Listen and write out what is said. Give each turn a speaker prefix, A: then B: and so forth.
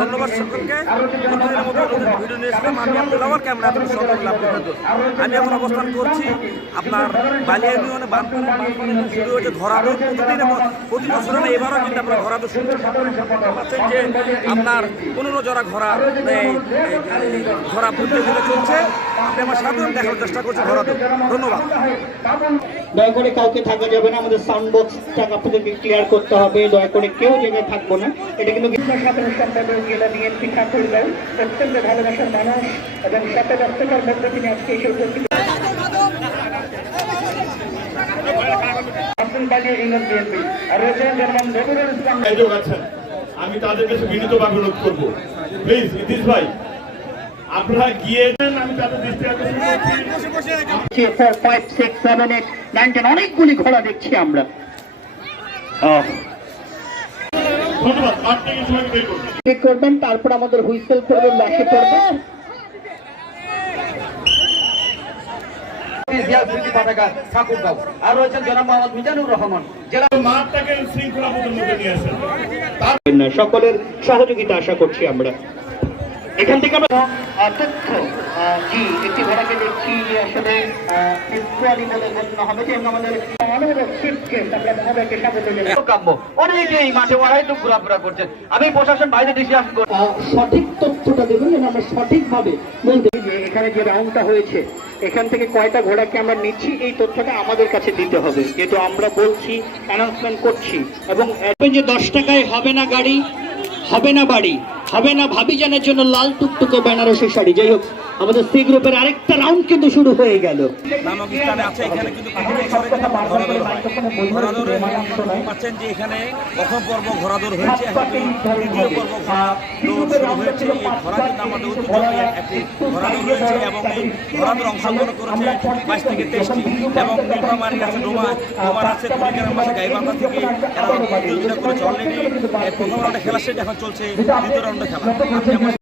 A: ধন্যবাদ সকলকে। প্রতিদিনের মতো ভিডিও নিয়ে এসলাম আমি এখন অবস্থান করছি আপনার বালিয়া ইউনিয়নে শুরু হয়েছে ঘোরাদোর প্রতিদিন প্রতি বছর না, এবারও কিন্তু আপনার ঘোরাদোর শুরু পাচ্ছেন যে আপনার পনেরো জোড়া এই ঘোড়া প্রতিযোগিতা চলছে। আপনি আমার সাধারণ দেখার চেষ্টা করছি ঘোরাদোর ধন্যবাদ।
B: দয়া করে কাউকে থাকা যাবে না আমাদের সাউন্ড বক্সটা আপনাদেরকে ক্লিয়ার করতে হবে। দয়া করে কেউ জায়গায় থাকব না। এটা কিন্তু সাধারণ সম্পাদক জেলা বিএনপি ঠাকুরগাঁও অত্যন্ত ভালোবাসার মানুষ এবং মধ্যে তিনি আজকে এসে উপস্থিত
C: আছেন আমি তাদের কাছে বিনীতভাবে অনুরোধ করব। প্লিজ ইতিশ ভাই আপনারা গিয়ে আমি তাদের দৃষ্টি আকর্ষণ
B: টেন অনেকগুলি ঘোড়া দেখছি আমরা।
C: ধন্যবাদ
B: করবেন? তারপর আমাদের হুইসেল করবেন লাশে পড়বে
D: পতাকা ঠাকুরগাঁও আর রয়েছেন জনাব মোহাম্মদ রহমান। জেলা
C: মাঠটাকে শৃঙ্খলাবদ্ধ মধ্যে নিয়ে আসেন।
B: না সকলের সহযোগিতা আশা করছি আমরা। এখান থেকে আমরা তথ্য জি একটি ঘোড়াকে দেখছি যে আসলে বলে গণ্য হবে যে আমাদের
D: মাঠে ওরাই তো ঘোরাফেরা করছেন। আমি প্রশাসন বাইরে
B: সঠিক তথ্যটা দেবেন যেন আমরা সঠিকভাবে বলতে পারি। এখানে যে রাউন্ডটা হয়েছে এখান থেকে কয়টা ঘোড়াকে আমরা নিচ্ছি এই তথ্যটা আমাদের কাছে দিতে হবে। যেহেতু আমরা বলছি অ্যানাউন্সমেন্ট করছি এবং যে দশ টাকায় হবে না গাড়ি হবে না বাড়ি হবে না ভাবি ভাবিজানের জন্য লাল টুকটুকে বেনারসি শাড়ি। যাই হোক আমাদের সি গ্রুপের আরেকটা রাউন্ড কিন্তু শুরু হয়ে গেল।
A: ঘোরাদৌড়ে পাচ্ছেন যে এখানে প্রথম পর্ব ঘোরাদৌড় হয়েছে দ্বিতীয় পর্ব হয়েছে। এই আমাদের একটি ঘোরাদৌড় রয়েছে এবং এই ঘোরাদৌড় অংশগ্রহণ করেছে বাইশ থেকে তেইশটি এবং নীলফামারি আছে ডোমা ডোমার আছে কুড়িগ্রাম আছে গাইবান্ধা থেকে এরা প্রতিযোগিতা করেছে অলরেডি প্রথম রাউন্ডে খেলা শেষ এখন চলছে দ্বিতীয় রাউন্ডে খেলা।